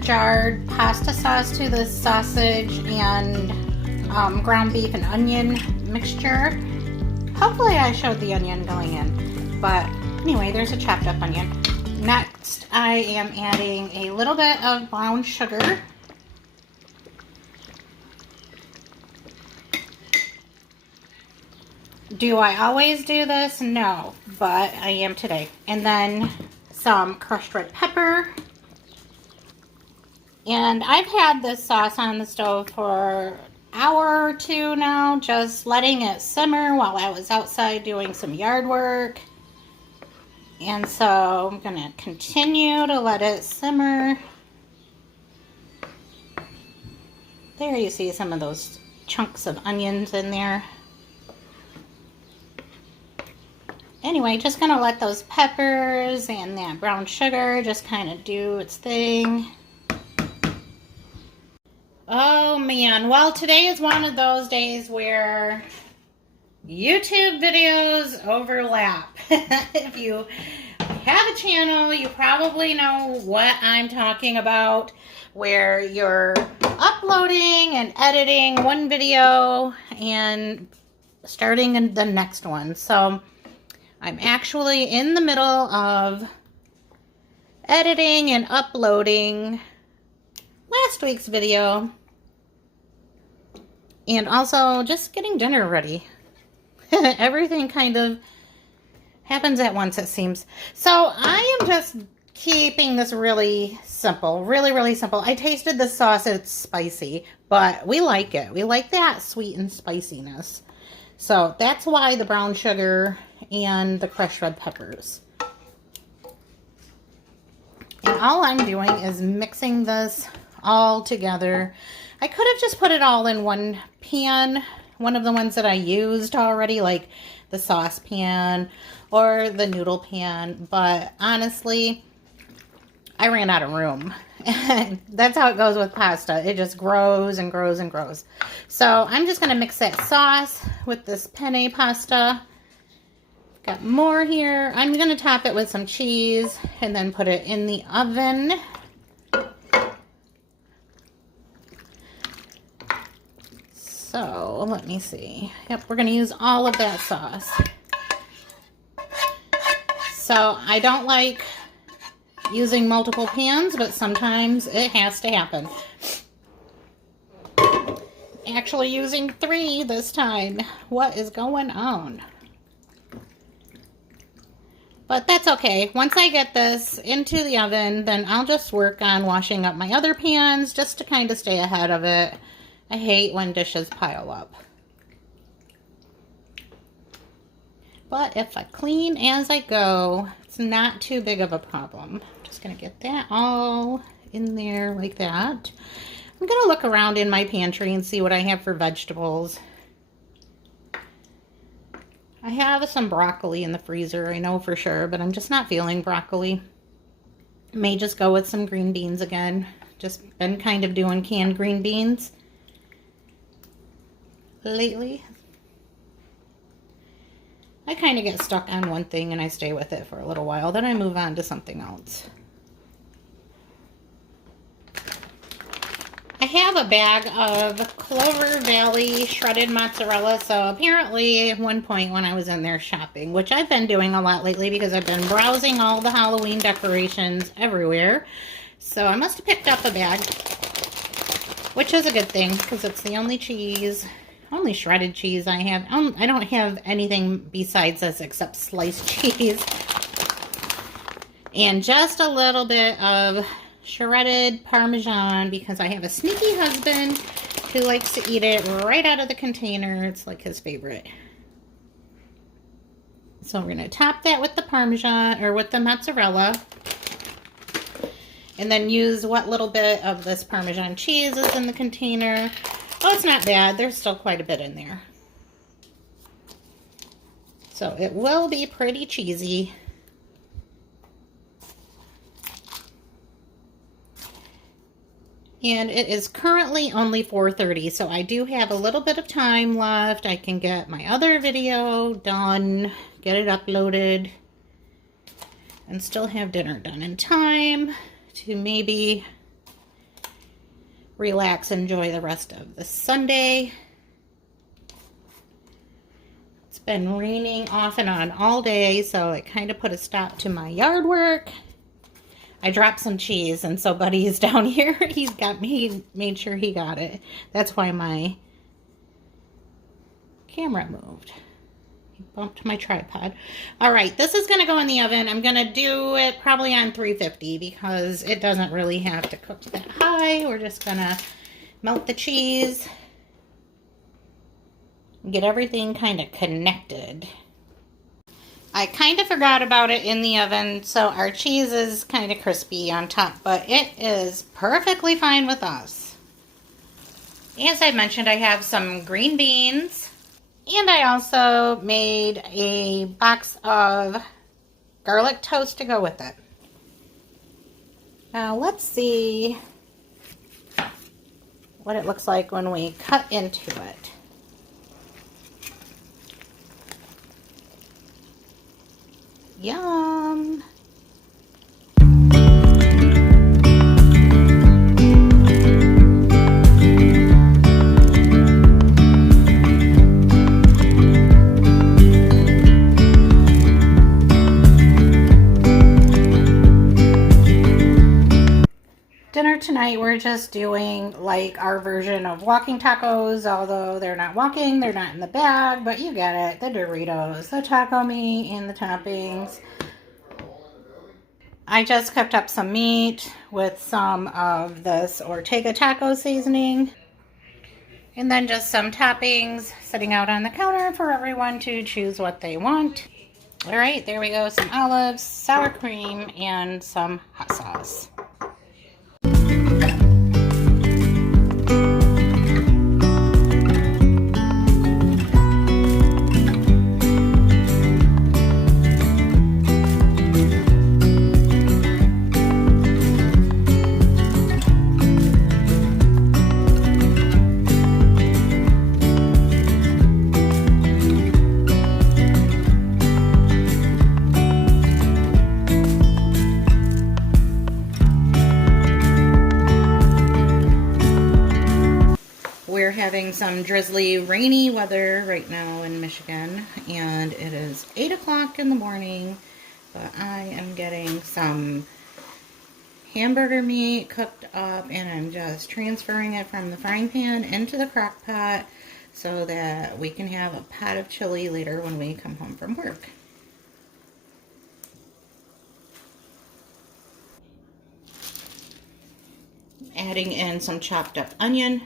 some jarred pasta sauce to this sausage and ground beef and onion mixture. Hopefully I showed the onion going in, but anyway, there's a chopped up onion. Next, I am adding a little bit of brown sugar. Do I always do this? No, but I am today. And then some crushed red pepper. And I've had this sauce on the stove for an hour or two now, just letting it simmer while I was outside doing some yard work. And so I'm going to continue to let it simmer. There you see some of those chunks of onions in there. Anyway, just going to let those peppers and that brown sugar just kind of do its thing. Oh man, well today is one of those days where YouTube videos overlap. If you have a channel, you probably know what I'm talking about, where you're uploading and editing one video and starting the next one. So I'm actually in the middle of editing and uploading last week's video and also just getting dinner ready. Everything kind of happens at once, it seems. So I am just keeping this really simple, really simple. I tasted the sauce, it's spicy, but we like it. We like that sweet and spiciness. So that's why the brown sugar and the crushed red peppers. And all I'm doing is mixing this all together. I could have just put it all in one pan, one of the ones that I used already, like the saucepan or the noodle pan, but honestly, I ran out of room. And that's how it goes with pasta. It just grows and grows and grows. So I'm just going to mix that sauce with this penne pasta. Got more here. I'm going to top it with some cheese and then put it in the oven. So let me see. Yep, we're going to use all of that sauce. So I don't like using multiple pans, but sometimes it has to happen. Actually using 3 this time. What is going on? But that's okay. Once I get this into the oven, then I'll just work on washing up my other pans just to kind of stay ahead of it. I hate when dishes pile up. But if I clean as I go, it's not too big of a problem. Just going to get that all in there like that. I'm going to look around in my pantry and see what I have for vegetables. I have some broccoli in the freezer, I know for sure, but I'm just not feeling broccoli. May just go with some green beans again. Just been kind of doing canned green beans lately. I kind of get stuck on one thing and I stay with it for a little while, then I move on to something else. I have a bag of Clover Valley shredded mozzarella. So apparently at one point when I was in there shopping, which I've been doing a lot lately because I've been browsing all the Halloween decorations everywhere. So I must have picked up a bag, which is a good thing because it's the only cheese, only shredded cheese I have. I don't have anything besides this except sliced cheese. And just a little bit of shredded Parmesan because I have a sneaky husband who likes to eat it right out of the container. It's like his favorite. So we're going to top that with the Parmesan or with the mozzarella. And then use what little bit of this Parmesan cheese is in the container. Oh, it's not bad. There's still quite a bit in there. So it will be pretty cheesy. And it is currently only 4:30, so I do have a little bit of time left. I can get my other video done, get it uploaded, and still have dinner done in time to maybe relax, enjoy the rest of the Sunday. It's been raining off and on all day, so it kind of put a stop to my yard work. I dropped some cheese, and so Buddy is down here. He made sure he got it. That's why my camera moved. He bumped my tripod. All right, this is going to go in the oven. I'm going to do it probably on 350 because it doesn't really have to cook that high. We're just going to melt the cheese. Get everything kind of connected. I kind of forgot about it in the oven, so our cheese is kind of crispy on top, but it is perfectly fine with us. As I mentioned, I have some green beans, and I also made a box of garlic toast to go with it. Now let's see what it looks like when we cut into it. Yum! Dinner tonight, we're just doing like our version of walking tacos, although they're not walking, they're not in the bag, but you get it. The Doritos, the taco meat, and the toppings. I just cooked up some meat with some of this Ortega taco seasoning, and then just some toppings sitting out on the counter for everyone to choose what they want. All right, there we go. Some olives, sour cream, and some hot sauce. We're having some drizzly, rainy weather right now in Michigan, and it is 8 o'clock in the morning, but I am getting some hamburger meat cooked up, and I'm just transferring it from the frying pan into the crock pot so that we can have a pot of chili later when we come home from work. Adding in some chopped up onion.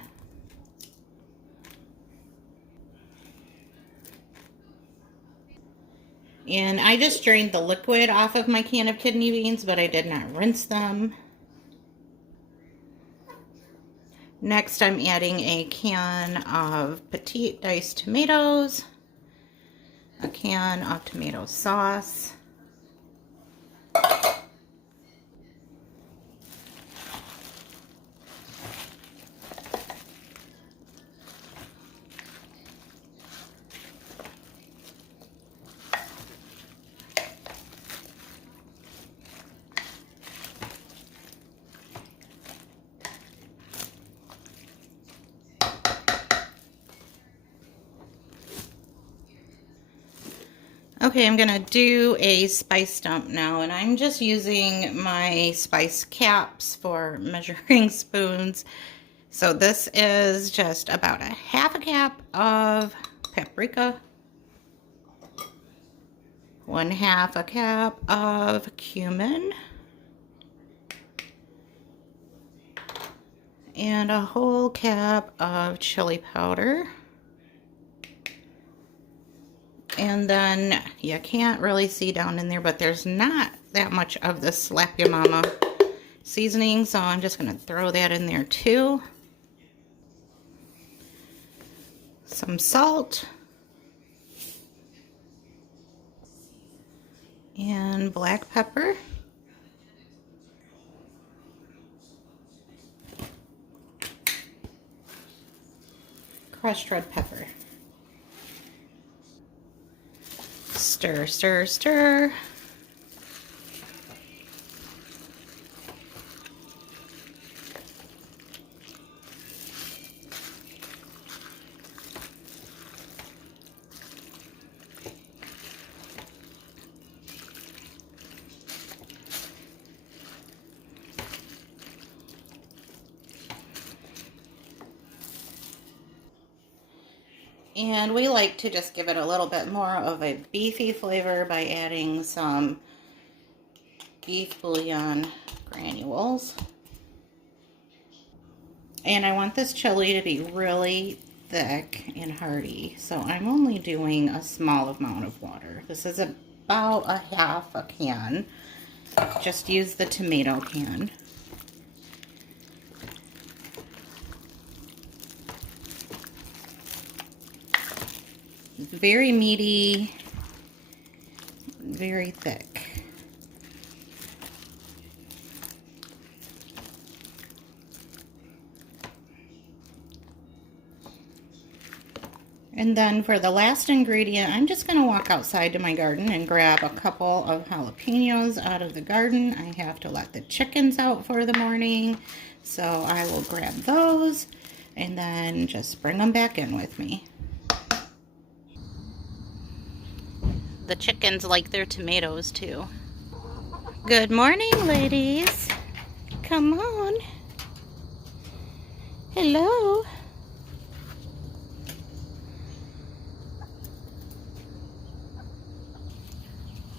And I just drained the liquid off of my can of kidney beans, but I did not rinse them. Next, I'm adding a can of petite diced tomatoes, a can of tomato sauce, Okay, I'm gonna do a spice dump now, and I'm just using my spice caps for measuring spoons. So this is just about a half a cap of paprika, 1/2 a cap of cumin, and a whole cap of chili powder. And then you can't really see down in there, but there's not that much of the Slap Ya Mama seasoning, so I'm just going to throw that in there too. Some salt. And black pepper. Crushed red pepper. Stir, stir, stir. And we like to just give it a little bit more of a beefy flavor by adding some beef bouillon granules. And I want this chili to be really thick and hearty, so I'm only doing a small amount of water. This is about a half a can. Just use the tomato can. It's very meaty, very thick. And then for the last ingredient, I'm just going to walk outside to my garden and grab a couple of jalapenos out of the garden. I have to let the chickens out for the morning, so I will grab those and then just bring them back in with me. The chickens like their tomatoes too. Good morning, ladies. Come on. Hello.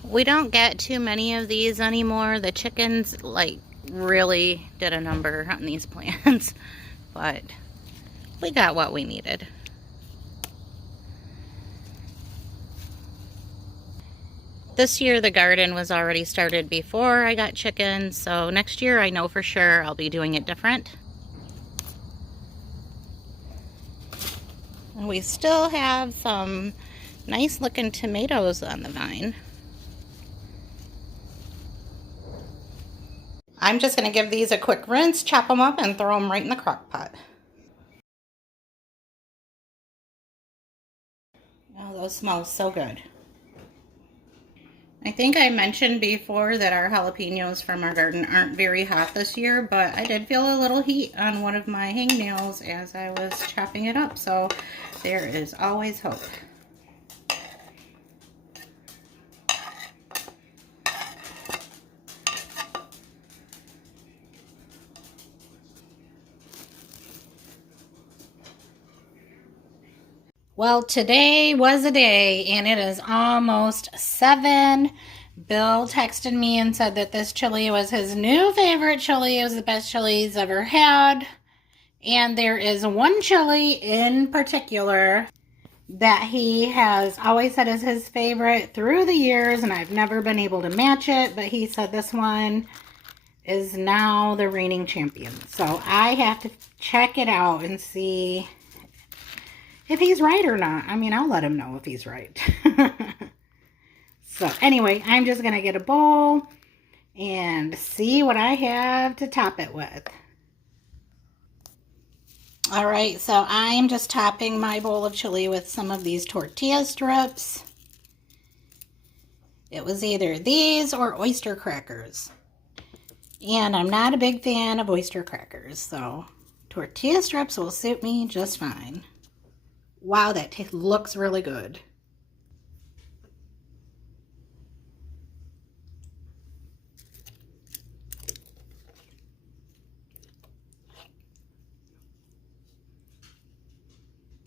We don't get too many of these anymore. The chickens, like, really did a number on these plants. But we got what we needed. This year the garden was already started before I got chickens, so next year I know for sure I'll be doing it different. And we still have some nice looking tomatoes on the vine. I'm just going to give these a quick rinse, chop them up, and throw them right in the crock pot. Oh, those smell so good. I think I mentioned before that our jalapenos from our garden aren't very hot this year, but I did feel a little heat on one of my hangnails as I was chopping it up, so there is always hope. Well, today was a day, and it is almost 7. Bill texted me and said that this chili was his new favorite chili. It was the best chili he's ever had. And there is one chili in particular that he has always said is his favorite through the years, and I've never been able to match it, but he said this one is now the reigning champion. So I have to check it out and see if he's right or not. I mean, I'll let him know if he's right. So anyway, I'm just going to get a bowl and see what I have to top it with. All right, so I'm just topping my bowl of chili with some of these tortilla strips. It was either these or oyster crackers. And I'm not a big fan of oyster crackers, so tortilla strips will suit me just fine. Wow, that looks really good.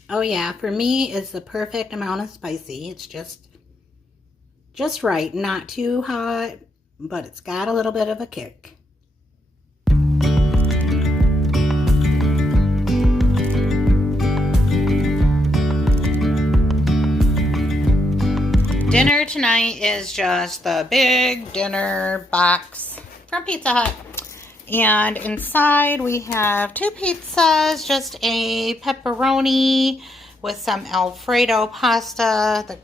Oh yeah, for me, it's the perfect amount of spicy. It's just right, not too hot, but it's got a little bit of a kick. Dinner tonight is just the big dinner box from Pizza Hut. And inside we have 2 pizzas, just a pepperoni with some Alfredo pasta, the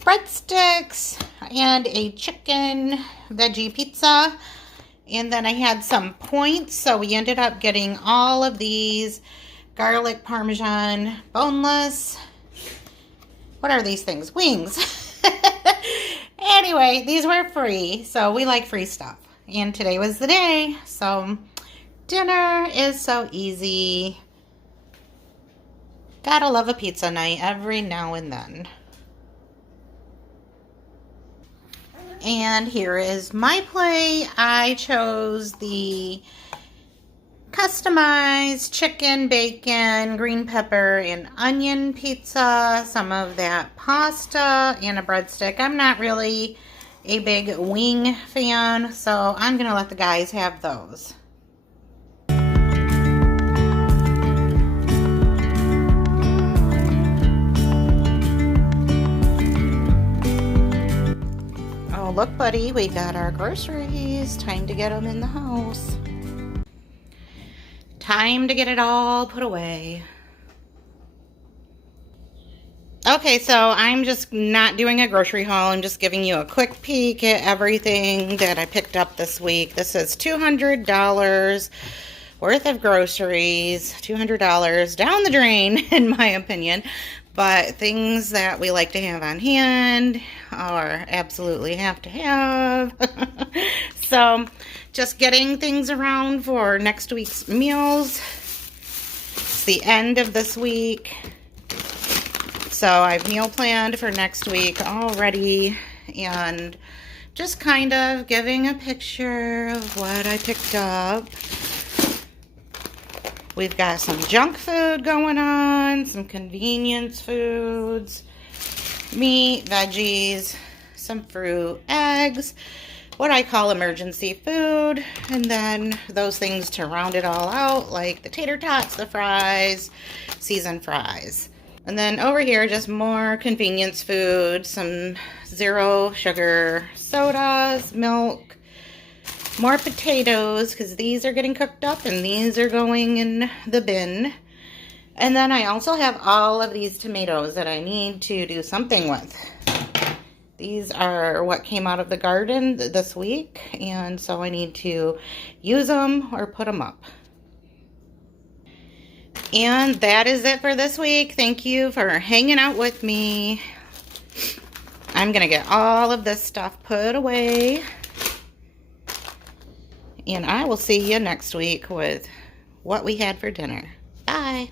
breadsticks, and a chicken veggie pizza. And then I had some points, so we ended up getting all of these garlic parmesan boneless. What are these things? Wings. Anyway, these were free, so we like free stuff. And today was the day, so dinner is so easy. Gotta love a pizza night every now and then. And here is my plate. I chose the customized chicken, bacon, green pepper, and onion pizza, some of that pasta, and a breadstick. I'm not really a big wing fan, so I'm going to let the guys have those. Oh, look, buddy, we got our groceries. Time to get them in the house. Time to get it all put away. Okay, so I'm just not doing a grocery haul. I'm just giving you a quick peek at everything that I picked up this week. This is $200 worth of groceries. $200 down the drain, in my opinion. But things that we like to have on hand or absolutely have to have. So just getting things around for next week's meals. It's the end of this week. So I've meal planned for next week already, and just kind of giving a picture of what I picked up. We've got some junk food going on, some convenience foods, meat, veggies, some fruit, eggs, what I call emergency food, and then those things to round it all out, like the tater tots, the fries, seasoned fries. And then over here, just more convenience food, some zero sugar sodas, milk, more potatoes, because these are getting cooked up and these are going in the bin. And then I also have all of these tomatoes that I need to do something with. These are what came out of the garden this week, and so I need to use them or put them up. And that is it for this week. Thank you for hanging out with me. I'm going to get all of this stuff put away. And I will see you next week with what we had for dinner. Bye.